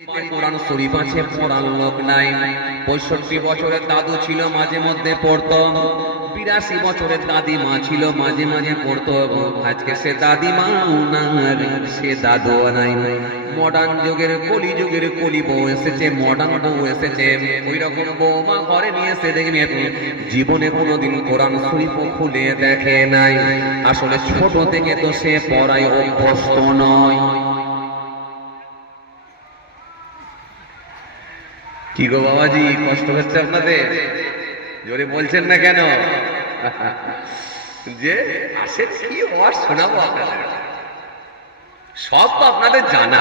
কোরআন শরীফ আছে, পড়ার লোক নাই। 65 বছরের দাদু ছিল, মাঝে মধ্যে পড়তো। 82 বছরের দাদিমা ছিল, মাঝে মাঝে পড়তো। আজকে সে দাদিমাও নাই, সে দাদুও নাই। মডার্ন যুগের কলি যুগের কলি বউ এসেছে, মডার্ন বউ এসেছে। ওই রকম বৌমা ঘরে নিয়ে এসে দেখবি জীবনে কোনোদিন কোরআন শরীফ খুলে দেখে নাই। আসলে ছোট থেকে তো সে পড়ায় অভ্যস্ত নয়। কি গো বাবাজি, কষ্ট হচ্ছে আপনাদের? জোরে বলছেন না কেন? যে আসে কি ওয়াজ শোনাবো আপনাদের, সব তো আপনাদের জানা।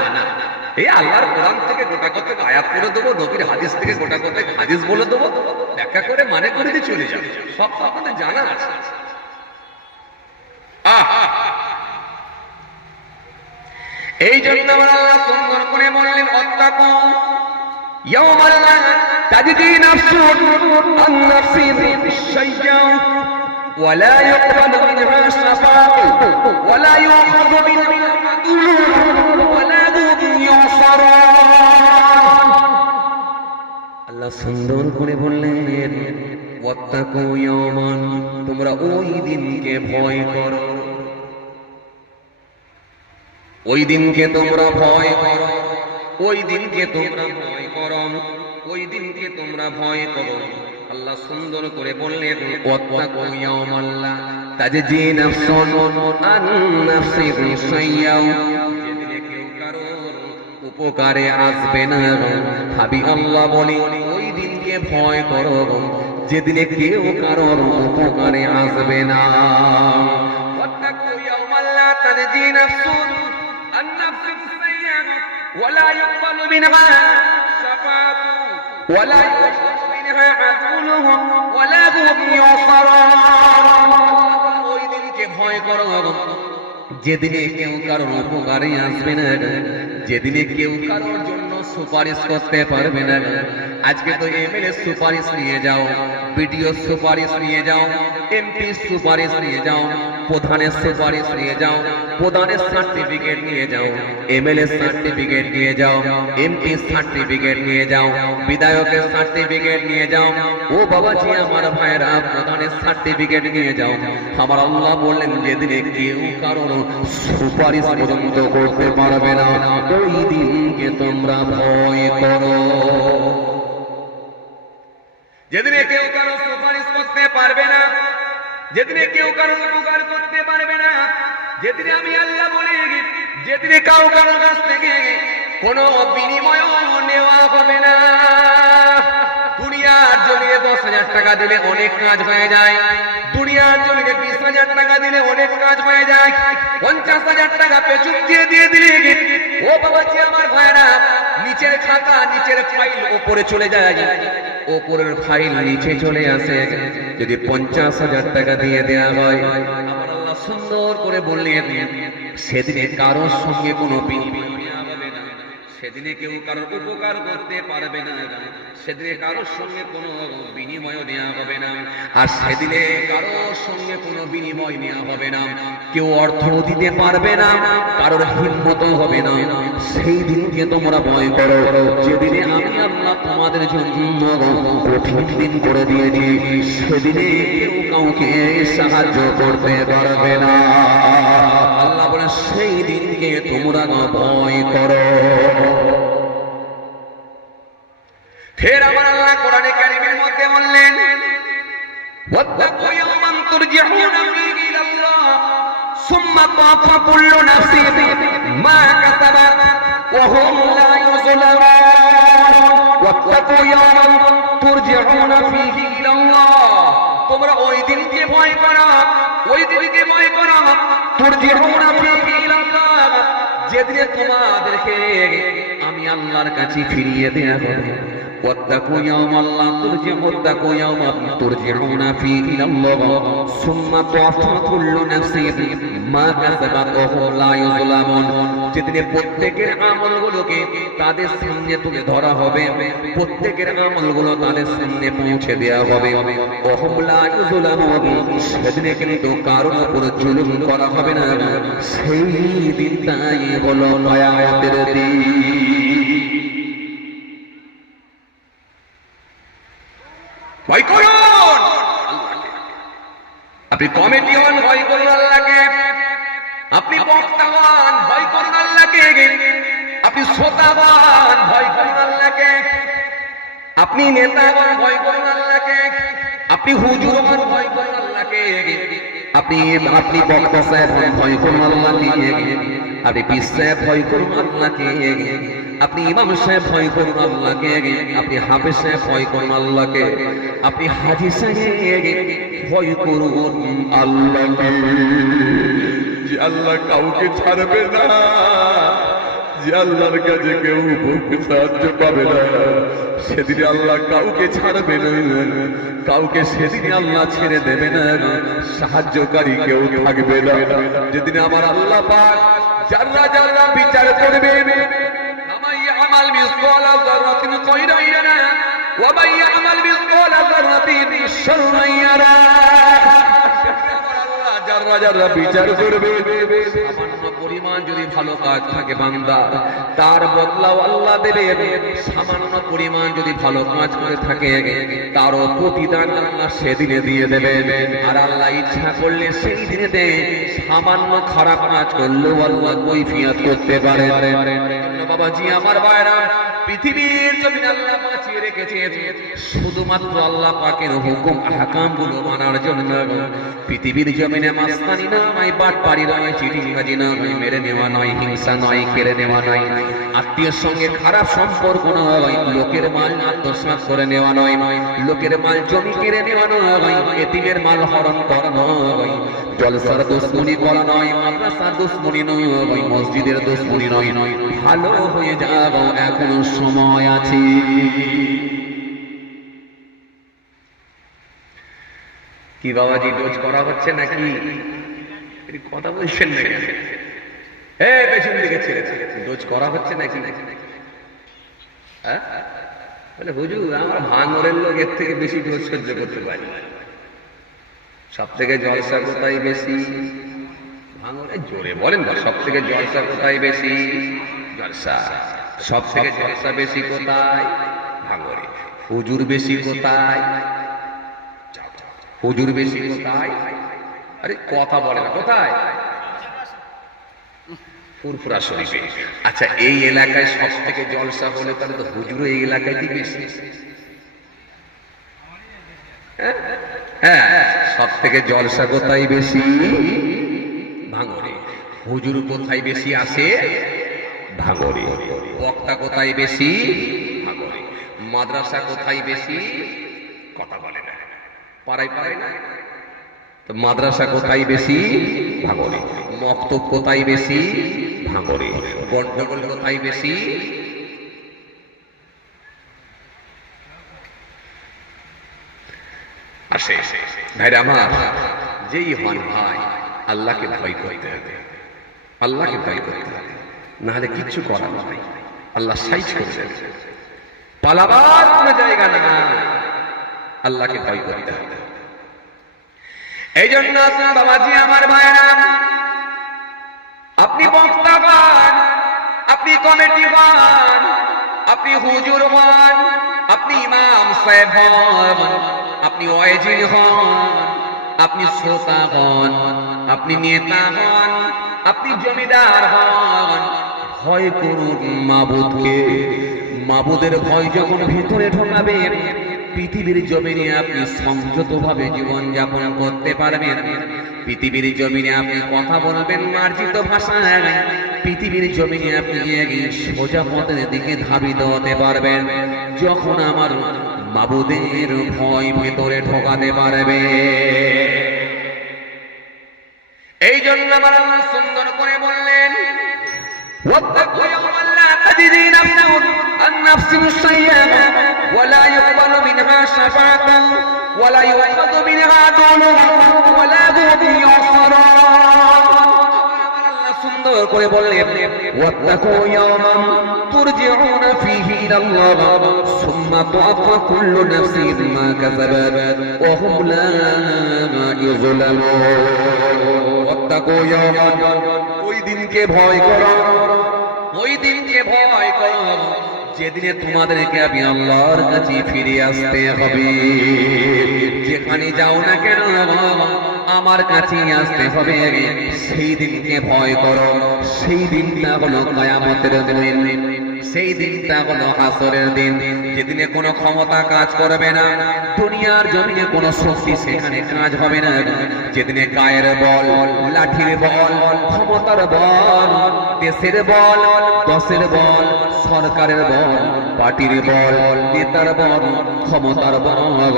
এই আল্লাহর কোরআন থেকে গোটা কতক আয়াত করে দেবো, নবীর হাদিস থেকে গোটা কতক হাদিস বলে দেবো, ব্যাখ্যা করে মানে করে দিয়ে চলে যাবে। সব তো আপনাদের জানা আছে। এই জন্য আল্লাহ সুন্দর করে বললেন, অত্তাকু يوم لا تجزي نفس عن نفس شيئا ولا يقبل منها شفاعة ولا يؤخذ منها عدل ولا هم ينصرون। আল্লাহ সুন্দর করে বললেন, ওয়াত্তাকু ইয়াওমান, তোমরা ওই দিনকে ভয় করো, ওই দিনকে তোমরা ভয় করো, ওই দিনকে তোমরা ভয় করো, ওই দিনকে তোমরা ভয় করো। আল্লাহ সুন্দর করে বললেন, ওয়াত্তাকু ইয়াওমান লা তাজজি নাফসুন আন নাফসিন শাইয়্যা, যেদিনে কেউ কারোর উপকারে আসবে না। ভাবি আল্লাহ বলে, ওই দিনকে ভয় করো যেদিনে কেউ কারোর উপকারে আসবে না। ওয়াত্তাকু ইয়াওমান লা তাজজি নাফসুন আন নাফসিন শাইয়্যা ولا يقبل منها شفاعة ولا يؤخذ منها عدل ولا هم ينصرون। ওই দিনকে ভয় করো যেদিনে কেউ কারোর উপকারে আসবে না, যেদিনে কেউ কারোর জন্য সুপারিশ করতে পারবে না। আজকে তো এমএলএ সুপারিশ নিয়ে যাও, বিডিও সুপারিশ নিয়ে যাও, এমপি সুপারিশ নিয়ে যাও, প্রধানের সুপারিশ নিয়ে যাও, প্রধানের সার্টিফিকেট নিয়ে যাও, এমএলএ সার্টিফিকেট নিয়ে যাও, এমপি সার্টিফিকেট নিয়ে যাও, বিধায়কের সার্টিফিকেট নিয়ে যাও। ও বাবাজি আমার ভাইরা, প্রধানের সার্টিফিকেট নিয়ে যাও। আমার আল্লাহ বললেন, যেদিনে কেউ কারোর সুপারিশ পর্যন্ত করতে পারবে না, ওই দিনকে তোমরা ভয় করো। যেদিনে কেউ কারো সুপারিশ করতে পারবে না, যেদিনে কেউ কারো উপকার করতে পারবে না, যেদিনে আমি আল্লাহ বলে, যেদিনে কারো কাছ থেকে কোনো বিনিময় নেওয়া হবে না। দুনিয়ার জমিনে 10,000 টাকা দিলে অনেক কাজ হয়ে যায়, দুনিয়ার জমিনে 20,000 টাকা দিলে অনেক কাজ হয়ে যায়, 50,000 টাকা পেছন দিয়ে দিলে, ও বাবাজি আমার ভাইরা, নিচের খাতা নিচের ফাইল ওপরে চলে যায়, ওপরের ফাইল নিচে চলে আসে। যদি 50,000 টাকা দিয়ে দেয়া হয়, আমার আল্লাহ সুন্দর করে বললেন, সেদিনে কারোর সঙ্গে কোনো বিনিময় হবে না, সেদিনে কেউ কারোর উপকার করতে পারবে না, সেদিনে কারোর সঙ্গে কোনো বিনিময় নেওয়া হবে না। আর সেদিনে কারোর সঙ্গে কোনো বিনিময় নেওয়া হবে না, কেউ অর্থ দিতে পারবে না, কারোর হিম্মতও হবে না। সেই দিনকে তোমরা ভয় করো, যেদিনে আমি আল্লাহ তোমাদের জন্য কঠিন দিন করে দিয়েছি। সেদিনে কেউ কাউকে সাহায্য করতে পারবে না। আল্লাহ বলে, সেই দিনকে তোমরা ভয় করো। ফের আমার আল্লাহ কোরআনে কারীমের মধ্যে বললেন, ওয়াত্তাকু ইয়াওমান তুরজাউনা ফীহি ইলাল্লাহ সুম্মা তুওয়াফা কুল্লু নাফসিন মা কাসাবাত ওয়া হুম লা ইউযলামুন। ওয়াত্তাকু ইয়াওমান তুরজাউনা ফীহি ইলাল্লাহ, তোমরা ওই দিনকে ভয় করো, ওই দিনকে ভয় করো, তুরজাউনা ফীহি ইলাল্লাহ, যেদিনে তোমাদেরকে আমি আল্লাহর কাছে ফিরিয়ে দেয়া হবে। واتقوا يوما لا واتقوا يوما ترجعون فيه إلى الله ثم توفى كل نفس ما كسبت وهم لا يظلمون। যেদিনে প্রত্যেকের আমলগুলোকে তাদের সামনে তুলে ধরা হবে, প্রত্যেকের আমলগুলো তাদের সামনে পৌঁছে দেওয়া হবে। ওহুম লা ইউযলামুন, সেদিনে কিন্তু কারোর উপর জুলুম করা হবে না। সেই দিনটাই হলো কিয়ামতের দিন। আপনি কমিটি হন, ভয় করুন আল্লাহকে। আপনি বক্তা হন, ভয় করুন আল্লাহকে। আপনি শ্রোতা হন, ভয় করুন আল্লাহকে। আপনি নেতা হন, ভয় করুন আল্লাহকে। আপনি হুজুর হন, ভয় করুন আল্লাহকে। আপনি বক্তা সাহেব হন, ভয় করুন আল্লাহকে। আপনি পীর সাহেব, ভয় করুন আল্লাহকে। আপনি ইমাম সাহেব, ভয় করুন আল্লাহকে। আপনি হাফেজ সাহেব, ভয় করুন আল্লাহকে। আপনি হাজী সাহেব, ভয় করুন আল্লাহকে। যে আল্লাহ কাউকে ছাড়বে না, যে আল্লাহর কাছে কেউ সাহায্য পাবে না, সেদিন আল্লাহ কাউকে ছাড়বে না, কাউকে সেদিন আল্লাহ ছেড়ে দেবে না, সাহায্যকারী কেউ থাকবে না। যেদিন আমার আল্লাহ পাক যারা যারা বিচার করবে, আমায় আমাল মিসকাল যারাতিন খায়রান ইয়ারা ওয়া মান ইয়ামাল মিসকাল যারাতিন শাররান ইয়ারা। যারা যারা বিচার করবে, সামান্য পরিমাণ যদি ভালো কাজ থাকে বান্দা, তার বদলাও আল্লাহ দেবে। সামান্য পরিমাণ যদি ভালো কাজ করে থাকে, তারও প্রতিদান আল্লাহ সেদিনে দিয়ে দেবে। আর আল্লাহ ইচ্ছা করলে সেই দিনেতে সামান্য খারাপ কাজ করলেও আল্লাহ কৈফিয়ত করতে পারে। বাবাজি আমার ভাইরা, পৃথিবীর জমিনে আল্লাহ বাঁচিয়ে রেখেছে শুধুমাত্র আল্লাহ পাকের হুকুম আহকাম গুলো মানার জন্য। পৃথিবীর জমিনে মাস্তানি নয়, বাটপাড়ি নয়, চিটিংবাজি নয়, মেরে নেওয়া নয়, হিংসা নয়, কেড়ে নেওয়া নয়, আত্মীয়ের সঙ্গে খারাপ সম্পর্ক নয়, লোকের মাল আত্মসাৎ করে নেওয়া নয়, লোকের মাল জমি কেড়ে নেওয়া নয়, এতিমের মাল হরণ করা নয়, জলসার দুশ্মনী করা নয়, মাদ্রাসার দুশ্মনী নয়, মসজিদের দুশ্মনী নয়। ভালো হয়ে যাও, এখনো সময় আছে। কি বাবাজি ডোজ করা হচ্ছে নাকি? কথা বলছেন না কেন? পেছন দিকে ছেড়ে ডোজ করা হচ্ছে নাকি? বলে হুজুর, আমার ভাঙরের লোক এর থেকে বেশি ডোজ সহ্য করতে পারি। সব থেকে জলসা কোথায় বেশি? ভাঙরে। জোরে বলেন না, সব থেকে জলসা কোথায় বেশি? জলসা। সব থেকে জলসা বেশি কোথায়? ভাঙরে। হুজুর বেশি কোথায়? হুজুর বেশি কোথায়? আরে কথা বলে না, কোথায়? ফুরফুরা শরীফে। আচ্ছা, এই এলাকায় সব থেকে জলসা হলে তাহলে তো হুজুর এই এলাকায় বেশি। হ্যাঁ, সব থেকে জলসা কোথায় বেশি? ভাঙরে। হুজুর কোথায় বেশি আসে? ভাঙরে। বক্তা কোথায় বেশি? ভাঙরে। মাদ্রাসা কোথায় বেশি? কথা বলে না, পাড়ায় পাড়ায় না। তো মাদ্রাসা কোথায় বেশি? ভাঙরে। মক্তব কোথায় বেশি? ভাঙরে। গন্ডগোল কোথায় বেশি? আসে। ভাইরা আমার, যেই হন ভাই, আল্লাহকে ভয় করতে হবে, আল্লাহকে ভয় করতে হবে, নাহলে কিচ্ছু করার নাই। আল্লাহ সাইজ করে দেবে, পালাবার কোনো জায়গা না। আল্লাহকে ভয় করতে হবে। এই জন্য বাবাজি আমার ভাইরা, আপনি বক্তা হন, আপনি কমিটি হন, আপনি হুজুর হন, আপনি ইমাম সাহেব হন, আপনি ওয়াইজিন হন, আপনি শ্রোতা হন, আপনি নেতা হন, আপনি জমিদার হন, ভয় করুন মাবুদকে। মাবুদের ভয় যখন ভিতরে ঢোকাবেন, পৃথিবীর জমিনে আপনি সংযতভাবে জীবন যাপন করতে পারবেন। পৃথিবীর জমিনে আপনি কথা বলবেন মার্জিত ভাষায়। পৃথিবীর জমিনে আপনি সোজা পথের দিকে ধাবিত হতে পারবেন, যখন আমার মাবুদের ভয় ভেতরে ঢোকাতে পারবে। এই জন্য আমার আল্লাহ সুন্দর করে বললেন, واتقوا يوما لا تجزي نفس عن نفس شيئا ولا يقبل منها شفاعة ولا يؤخذ منها عدل ولا هم ينصرون। সুন্দর করে বললেন, واتقوا يوما ترجعون فيه إلى الله ثم توفى كل نفس ما كسبت وهم لا يظلمون। واتقوا يوما, ওই দিনকে ভয় করো, ওই দিনকে ভয় করো যেদিনে তোমাদেরকে আমি আল্লাহর কাছে ফিরে আসতে হবে। যেখানে যাও না কেন, আমার কাছে আসতে হবে। সেই দিনকে ভয় করো, সেই দিনটা হলো কিয়ামতের দিন, সেই দিনটা হলো হাসরের দিন, যেদিনে কোনো ক্ষমতা কাজ করবে না, দুনিয়ার জমিনে কোনো শক্তি সেখানে কাজ হবে না, যেদিনে গায়ের বল, লাঠির বল, ক্ষমতার বল, দেশের বল, দশের বল, সরকারের বল, পার্টির বল, নেতার বল, ক্ষমতার বল,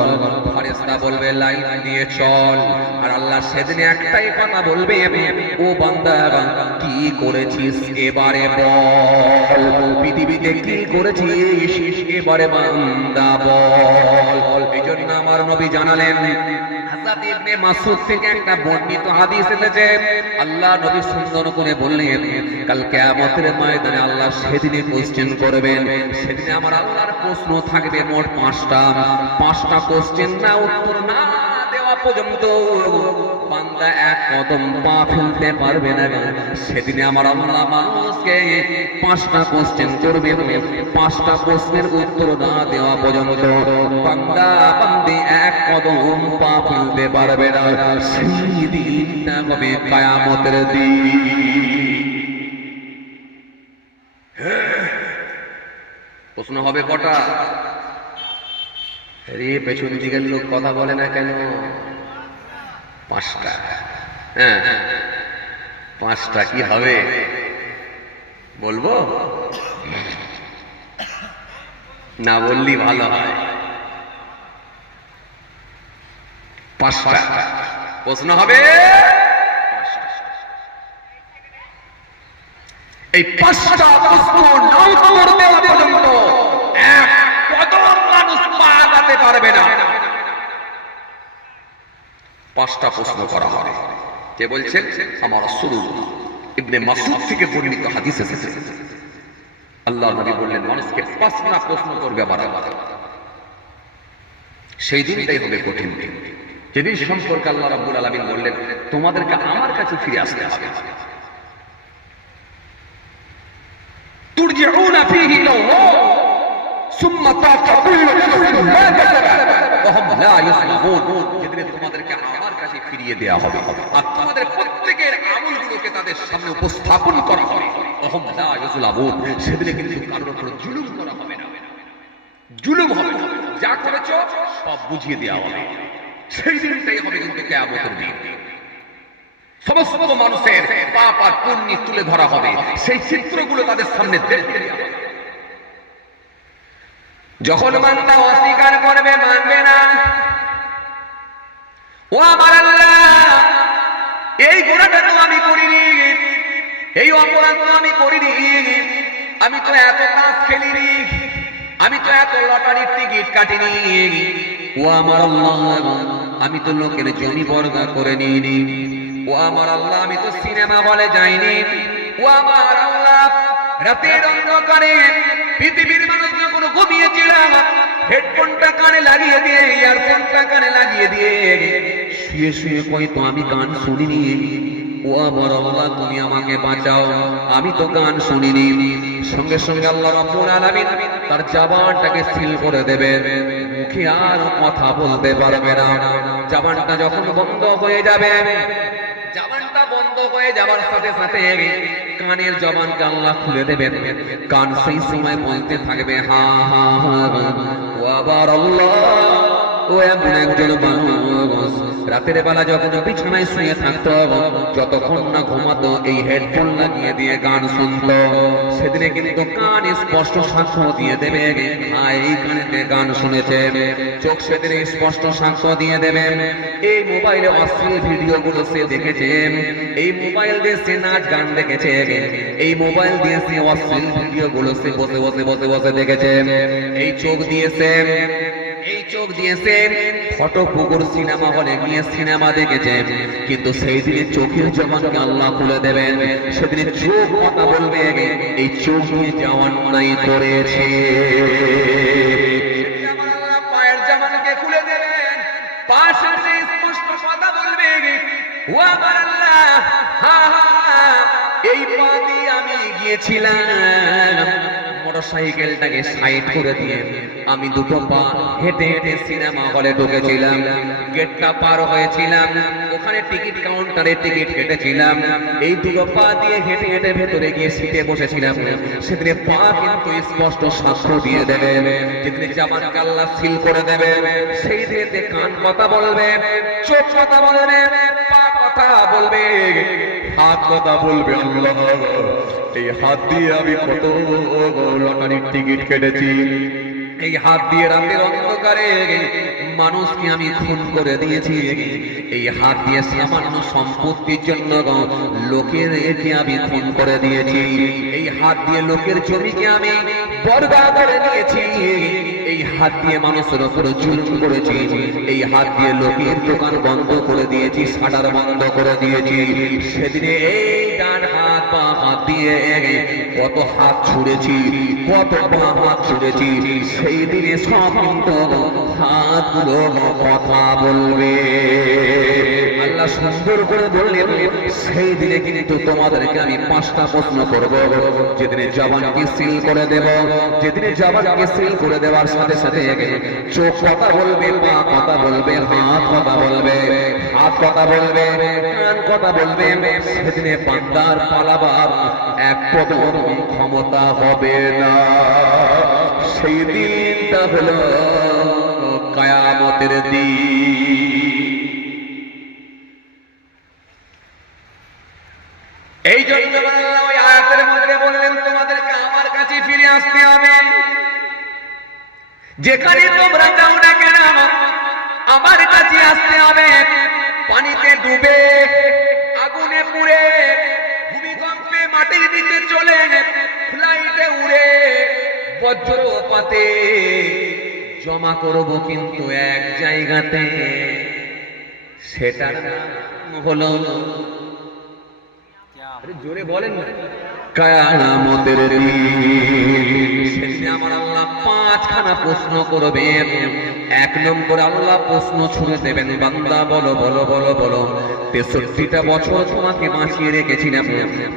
ফেরেশতা বলবে লাইন দিয়ে চল। আর আল্লাহ সেদিনে একটাই কথা বলবে, ও বান্দা কি করেছিস এবারে বল, পৃথিবীতে কি করেছিস এবারে বান্দা বল। এই জন্য আমার নবী জানালেন, হযরত ইবনে মাসউদ থেকে একটা বর্ণিত হাদিস এসেছে, আল্লাহ নবী সুন্দর করে বললেন, কাল কিয়ামতের ময়দানে আল্লাহ সেদিনে কোশ্চেন করবেন। সেদিনে আমার আল্লাহর প্রশ্ন থাকবে মোট 5টা কোশ্চেন না উত্তর না দেওয়া পর্যন্ত বান্দা এক কদম পা ফেলতে পারবে না। সেদিনে আমার আল্লাহ মানুষকে 5টা কোশ্চেন করবে, 5টা প্রশ্নের উত্তর না দেওয়া পর্যন্ত বান্দা বান্দি এক কদম পা ফেলতে পারবে না। সেই দিনটা হবে কিয়ামতের দিন। প্রশ্ন হবে কটা? আরে পেছন দিকের লোক কথা বলে না কেন? 5টা। হ্যাঁ, 5টা কি হবে বলবো না? বললি ভালো হয়। 5টা প্রশ্ন হবে। এই 5টা প্রশ্ন না উত্তর দেওয়া পর্যন্ত এক কদম মানুষ পা আগাতে পারবে না। 5টা প্রশ্ন করা হবে। কে বলছেন? আমার রাসূলুল্লাহ। ইবনে মাসউদ থেকে বর্ণিত হাদিস এসেছে, আল্লাহ নবী বললেন মানুষকে 5টা প্রশ্ন করবে বারবার। সেই দিনটাই হবে কঠিন দিন, যেদিন সম্পর্কে আল্লাহ রাব্বুল আলামিন বললেন তোমাদেরকে আমার কাছে ফিরে আসতে হবে। তুরজিউনা ফীহি ইলাল্লাহ সুম্মা তাকাবুলু মা কাসাবাত ওয়া হুম লা ইউসলামুন। যেদিন তোমাদেরকে আমার কাছে ফিরিয়ে দেয়া হবে আর তোমাদের প্রত্যেকের আমলগুলোকে তাদের সামনে উপস্থাপন করা হবে। ওয়া হুম লা ইউসলামুন। সেদিন কিন্তু কারোর উপর জুলুম করা হবে না, জুলুম হবে না, যা করেছো সব বুঝিয়ে দেয়া হবে। সেই দিনটাই হবে কিন্তু কিয়ামতের দিন। সমস্ত মানুষের পাপ আর পুণ্য তুলে ধরা হবে, সেই চিত্রগুলো তাদের সামনে দেখতে দেওয়া হবে। যখন বান্দা অস্বীকার করবে, মানবে না, ও আমার আল্লাহ এই গুনাহটা তো আমি করিনি, এই অপরাধ তো আমি করিনি, আমি তো এত কাজ খেলিনি, আমি তো এত লটারির টিকিট কাটিনি, ও আমার আল্লাহ আমি তো লোকের জমি বর্গা করে নিইনি, ও আমার আল্লাহ আমি তো সিনেমা হলে যাইনি, ও আমার আল্লাহ রাতের অন্ধকারে পৃথিবীর মানুষ যখন ঘুমিয়েছিলাম হেডফোনটা কানে লাগিয়ে দিয়ে, ইয়ারফোনটা কানে লাগিয়ে দিয়ে শুয়ে শুয়ে কই তো আমি গান শুনিনি, ও আমার আল্লাহ তুমি আমাকে বাঁচাও, আমি তো গান শুনিনি। সঙ্গে সঙ্গে আল্লাহ রাব্বুল আলামিন তার জবানটাকে সিল করে দেবে, মুখে আর কথা বলতে পারবে না। জবানটা যখন বন্ধ হয়ে যাবে, জবানটা বন্ধ হয়ে যাবার সাথে সাথে কানের জবানকে আল্লাহ খুলে দেবেন। কান সেই সময় বলতে থাকবে হা হা হা, ও আবার আল্লাহ ও এমন একজন মানুষ রাতের বেলা যখন বিছানায় শুয়ে থাকতো, যতক্ষণ না ঘুমাতো এই হেডফোন লাগিয়ে দিয়ে গান শুনতো, সেদিনে কিন্তু কান স্পষ্ট সাক্ষ্য দিয়ে দেবে এই কানেতে গান শুনেছে। চোখ সেদিনে স্পষ্ট সাক্ষ্য দিয়ে দেবে এই মোবাইলে অশ্লীল ভিডিওগুলো সে দেখেছে, এই মোবাইল দিয়ে সে নাচ গান দেখেছে, এই মোবাইল দিয়ে সে অশ্লীল ভিডিওগুলো সে বসে বসে বসে বসে দেখেছে। এই চোখ দিয়েছে, এই চোখ দিয়েছে ফটো পুকুর সিনেমা হলে গিয়ে সিনেমা দেখেছে, কিন্তু সেই দিনে চোখের জবানকে আল্লাহ খুলে দেবেন। সেদিনে চোখ কথা বলবে এই চোখ নিয়ে যাওয়ার নাই করেছে। আল্লাহ পায়ের জবানকে খুলে দেবেন, পাশে স্পষ্ট কথা বলবে ও আমার আল্লাহ হা হা এই পা দিয়ে আমি গিয়েছিলাম, মোটরসাইকেলটাকে সাইড করে দিয়ে আমি দুটো পা হেঁটে হেঁটে সিনেমা হলে ঢুকেছিলাম, গেটটা পার হয়েছিলাম, ওখানে টিকিট কাউন্টারে টিকিট কেটেছিলাম, এই দুটো পা দিয়ে হেঁটে হেঁটে ভেতরে গিয়ে সিটে বসেছিলাম, সেদিনে পা কিন্তু স্পষ্ট সাক্ষ্য দিয়ে দেবে, যেদিনে জবানকে আল্লাহ সিল করে দেবে, সেই দিনে কান কথা বলবে, চোখ কথা বলবে, পা কথা বলবে, হাত কথা বলবে। আল্লাহ, এই হাত দিয়ে আমি কত লটারির টিকিট কেটেছি, এই হাত দিয়ে রাতের অন্ধকারে মানুষকে আমি খুন করে দিয়েছি, এই হাত দিয়ে সামান্য সম্পত্তির জন্য লোকের একে আমি খুন করে দিয়েছি, এই হাত দিয়ে লোকের জমিকে আমি বরবাদ করে দিয়েছি, এই হাত দিয়ে মানুষের উপর জুলুম করেছি, এই হাত দিয়ে লোকের দোকান বন্ধ করে দিয়েছি, শাটার বন্ধ করে দিয়েছি। সেদিনে এই ডান হাত পা হাত দিয়ে কত হাত ছুঁড়েছি, কত পা হাত ছুঁড়েছি, সেই দিনে সব কিন্তু হাতগুলো কথা বলবে। আল্লাহ সুন্দর করে বললেন, সেই দিনে কিন্তু তোমাদেরকে আমি 5টা প্রশ্ন করব, যেদিনে জবানকে সিল করে দেব, যেদিনে জবানকে সিল করে দেওয়ার সাথে সাথে চোখ কথা বলবে, পা কথা বলবে, হাত কথা বলবে, হাত কথা বলবে, কান কথা বলবে, সেদিনে বান্দার পালাবার এক পদম ক্ষমতা হবে না। সেই দিনটা হলো কিয়ামতের দিন। এই জন্য আল্লাহ ওই আয়াতের মধ্যে বললেন, তোমাদেরকে আমার কাছে ফিরে আসতে হবে, যেখানে তোমরা যাও না কেন আমার কাছে আসতে হবে। পানিতে ডুবে, আগুনে পুড়ে, ভূমিকম্পে মাটির নিচে চলে, ফ্লাইটে উড়ে, বজ্রপাতে জমা করব কিন্তু এক জায়গাতে, সেটার নাম হলো, জোরে বলেন না, কিয়ামতের দিন। সেদিনে আমার আল্লাহ 5খানা প্রশ্ন করবেন। 1 নম্বরে আল্লাহ প্রশ্ন ছুড়ে দেবেন, বান্দা বলো বলো বলো বলো, 63টা বছর তোমাকে বাঁচিয়ে রেখেছিলাম,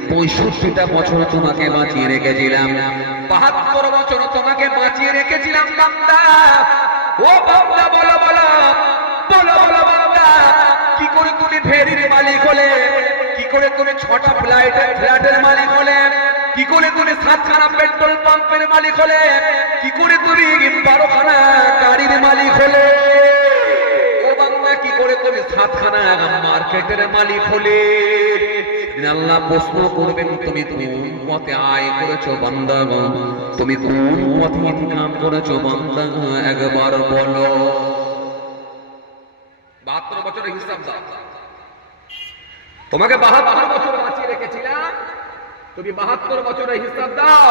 65টা বছর তোমাকে বাঁচিয়ে রেখেছিলাম, 72 বছর তোমাকে বাঁচিয়ে রেখেছিলাম বান্দা, ও বান্দা বলো বলো বলো বলো বান্দা, কি করে তুমি ফেরির মালিক হলে, কি করে তুমি 6টা ফ্ল্যাটের মালিক হলে, কি করে তুমি 7খানা পেট্রোল পাম্পের মালিক হলে, কি করে তুমি 12খানা গাড়ির মালিক হলে, ও বান্দা কি করে তুমি 7খানা মার্কেটের মালিক হলে। আল্লাহ প্রশ্ন করবেন, তুমি কোন পথে আয় করেছো বান্দা, তুমি কোন পথে ইনকাম করেছো বান্দা, একবার বলো। 72 বছরের হিসাব দাও, তোমাকে 72 বছর বাঁচিয়ে রেখেছিলাম, তুমি 72 বছরের হিসাব দাও।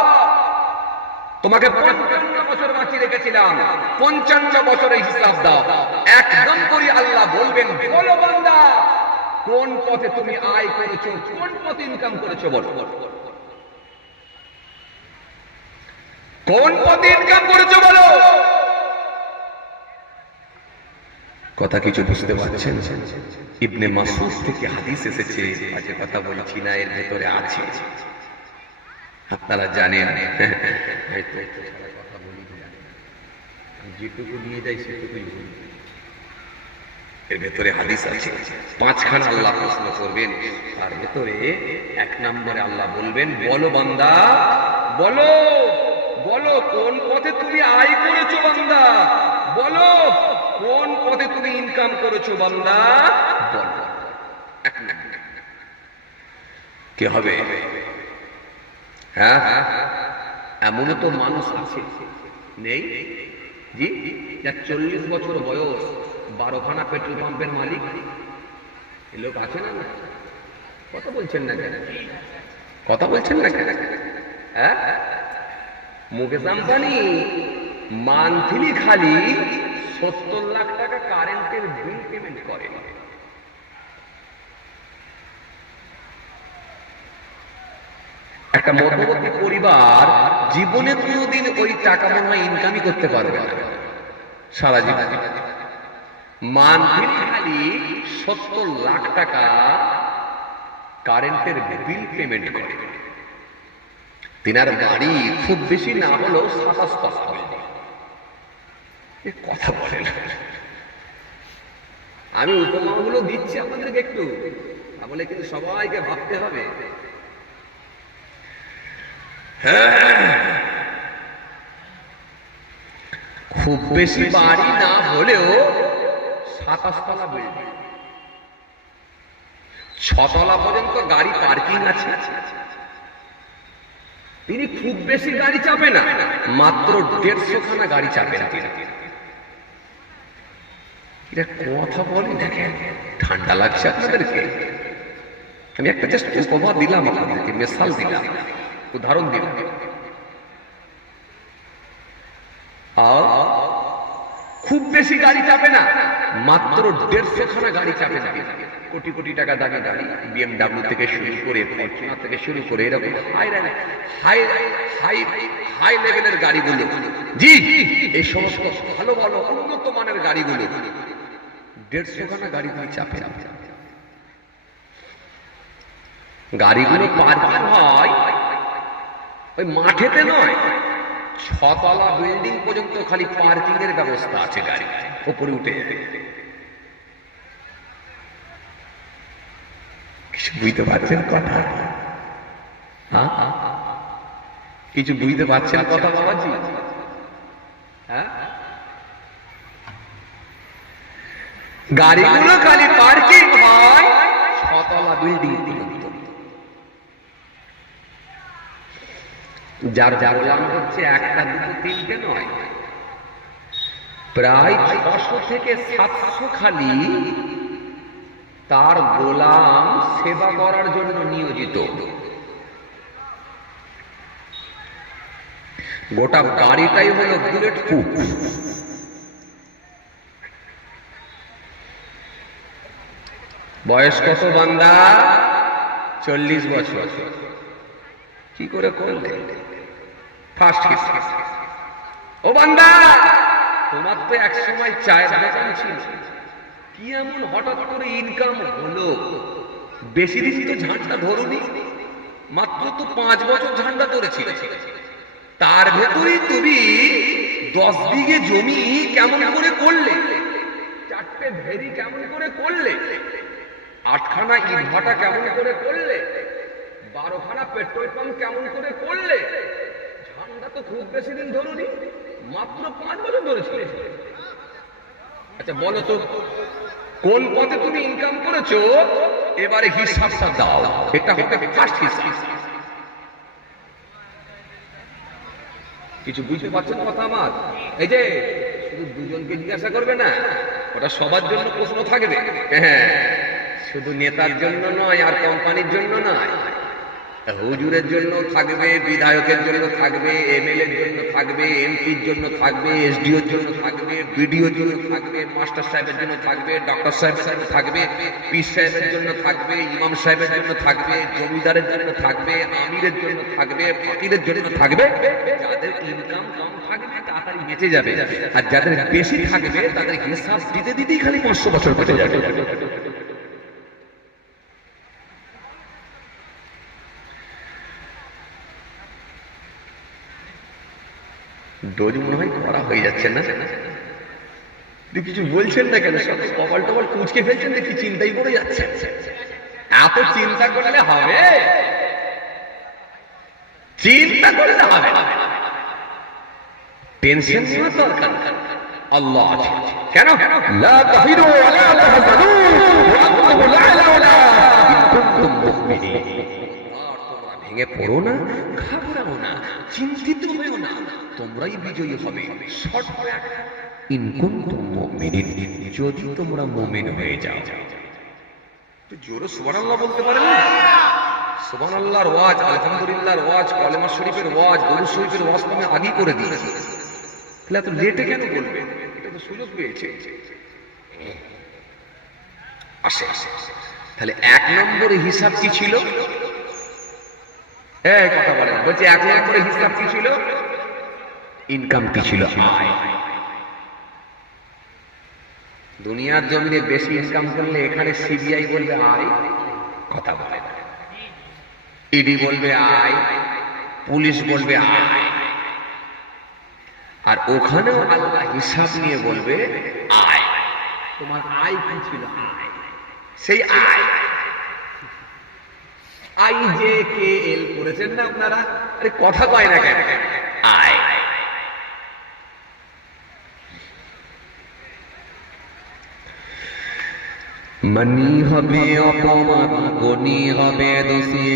তোমাকে 55 বছর বাঁচিয়ে রেখেছিলাম, 55 বছরের হিসাব দাও। একদম করে আল্লাহ বলবেন, বলো বান্দা কোন পথে তুমি আয় করেছো, কোন পথে ইনকাম করেছো, বলো কোন পথে ইনকাম করেছো বলো। কথা কিছু বুঝতে পারছেন? ইবনে মাসউদ থেকে হাদিস এসেছে, আজকে কথা বলছি না, এর ভেতরে আছে, আপনারা জানেন, কথা বলি যেটুকু নিয়ে যাই সেটুকুই বলি। এর ভেতরে হাদিস আছে, 5খানা আল্লাহ প্রশ্ন করবেন, তার ভেতরে 1 নম্বরে আল্লাহ বলবেন, বলো বান্দা বলো বলো কোন পথে তুমি আয় করেছো বান্দা, বলো কোন পথে তুমি ইনকাম করেছো বান্দা, বলো। 1 নম্বর কি হবে? হ্যাঁ, এমনও তো মানুষ আছে, নেই জি, যার 40 বছর বয়স, 12খানা পেট্রোল পাম্পের মালিক, এই লোক আছে না? কথা বলছেন না কেন? কথা বলছেন না কেন? হ্যাঁ, মুকেশ আম্বানি মান্থলি খালি 70 লাখ টাকা কারেন্টের বিল পেমেন্ট করেন। একটা মধ্যবর্তী পরিবার জীবনে কোনোদিন ওই টাকা মনে হয় ইনকামই করতে পারবে না সারা জীবন। মান্থলি খালি 70 লাখ টাকা কারেন্টের বিল পেমেন্ট করে। তিনার বাড়ি খুব বেশি না হলেও 27 তলা। কথা বলে না, আমি উপমাগুলো দিচ্ছি আপনাদেরকে একটু, তাহলে কিন্তু সবাইকে ভাবতে হবে। খুব বেশি বাড়ি না হলেও 27 তলা বিল্ডিং, 6 তলা পর্যন্ত গাড়ি পার্কিং আছে। তিনি খুব বেশি গাড়ি চাপে না, মাত্র 150 খানা গাড়ি চাপে না। এটা কথা বলে দেখেন, ঠান্ডা লাগছে আপনাদেরকে? আমি একটা জাস্ট উপমা দিলাম আপনাদেরকে, মিসাল দিলাম, উদাহরণ দিলাম। খুব বেশি গাড়ি চাপে না, মাত্র 150 খানা গাড়ি চাপে না। কোটি কোটি টাকা দামি গাড়ি, BMW থেকে শুরু করে, ফরচুনার থেকে শুরু করে, এরকম হাই লেভেলের গাড়িগুলো, জি এই সমস্ত ভালো ভালো উন্নত মানের গাড়িগুলো 150 খানা গাড়ি দিয়ে চাপে না। গাড়িগুলো পার্কিং হয় ওই মাঠেতে নয়, 6 তলা বিল্ডিং পর্যন্ত খালি পার্কিং এর ব্যবস্থা আছে, গাড়ি উপরে উঠে। কিছু বুঝতে পারছেন কথা? কিছু বুঝতে পারছেন কথা বাবাজি? হ্যাঁ, গাড়িগুলো খালি পার্কিং হয় 6 তলা বিল্ডিং পর্যন্ত। যার গোলাম হচ্ছে একটা দুটো তিনটে নয়, প্রায় 600 থেকে 700 খালি তার গোলাম সেবা করার জন্য নিয়োজিত। গোটা গাড়িটাই হলো বুলেট প্রুফ। বয়স কত বান্দা? 40 বছর। কি করে করলে? First kiss. ও বান্দা, তোমার তো এক সময় চায়ের দোকান ছিল, কি এমন হঠাৎ করে ইনকাম হলো? বেশি দিন তো ঝান্ডা ধরুনি, মাত্র তো 5 বছর ঝান্ডা ধরেছিল। তার ভেতরেই তুমি 10 বিঘে জমি কেমন করে করলে? 4টে ভেরি কেমন করে করলে? 8খানা ইটভাটা কেমন করে করলে? 12খানা পেট্রোল পাম্প কেমন করে করলে? ঝান্ডা তো খুব বেশি দিন ধরুনি, মাত্র 5 বছর ধরেছিল। আচ্ছা বলো তো, কোন পথে তুমি ইনকাম করেছো? এবারে হিসাবটা দাও। এটা হতে ফার্স্ট হিসাব। কিছু বুঝতে পারছেন কথা আমার? এই যে শুধু দুজনকে জিজ্ঞাসা করবে না, ওটা সবার জন্য প্রশ্ন থাকবে। হ্যাঁ, শুধু নেতার জন্য নয়, আর কোম্পানির জন্য নয়, হুজুরের জন্য থাকবে, বিধায়কের জন্য থাকবে, এমএলএর জন্য থাকবে, এমপির জন্য থাকবে, এসডিওর জন্য থাকবে, বিডিওর জন্য থাকবে, মাস্টার সাহেবের জন্য থাকবে, ডক্টর সাহেবের জন্য থাকবে, পীর সাহেবের জন্য থাকবে, ইমাম সাহেবের জন্য থাকবে, জমিদারের জন্য থাকবে, আমিরের জন্য থাকবে, ফকিরের জন্য থাকবে। যাদের ইনকাম কম থাকবে তাড়াতাড়ি বেঁচে যাবে, আর যাদের বেশি থাকবে তাদের হিসাব দিতে দিতেই খালি 500 বছর কেটে যাবে। ডোজ মনে হয় করা হয়ে যাচ্ছে না? কিছু বলছেন না কেন? সব কপাল টপাল কুচকে ফেলছেন, দেখি চিন্তাই করে যাচ্ছে। এত চিন্তা করলে হবে? চিন্তা করলে হবে? টেনশন নেওয়ার দরকার আল্লাহ আছে। কেন? লা তাহিরু ওয়ালা তাহজানু ওয়া আনতুম আ'লাউনা ইন কুনতুম মুমিনিন। তোমরা ভেঙে পড়ো না, ঘাবড়াও না, চিন্তিত হও না, তোমরাই বিজয়ী হবে। শর্ত ইন কুনতুম মুমিনিন, যদি তোমরা মুমিন হয়ে যাও। তো জোরে সুবহানাল্লাহ বলতে পারেন না? সুবহানাল্লাহর ওয়াজ, আলহামদুলিল্লাহর ওয়াজ, কলেমা শরীফের ওয়াজ, দরুদ শরীফের ওয়াজ আমি আগেই করে দিয়েছি। তাহলে এত লেটে কেন বলবেন? এটা তো সুযোগ পেয়েছে। আসে তাহলে 1 নম্বরে হিসাব কি ছিল? এই কথা বলেন, বলছি 1 নম্বরে হিসাব কি ছিল? ইনকাম কি ছিল? আয়। দুনিয়ার জমিনে বেশি ইনকাম করলে এখানে সিবিআই বলবে আয়, কথা বলে না। ইডি বলবে আয়, পুলিশ বলবে আয়, আর ওখানেও আল্লাহ হিসাব নিয়ে বলবে আয়। তোমার আয় কি ছিল? আয়, সেই আয় IJKL করেছেন না আপনারা? আরে কথা কয় না কেন? আয় মানি হবে অপমান, গনি হবে দোষী।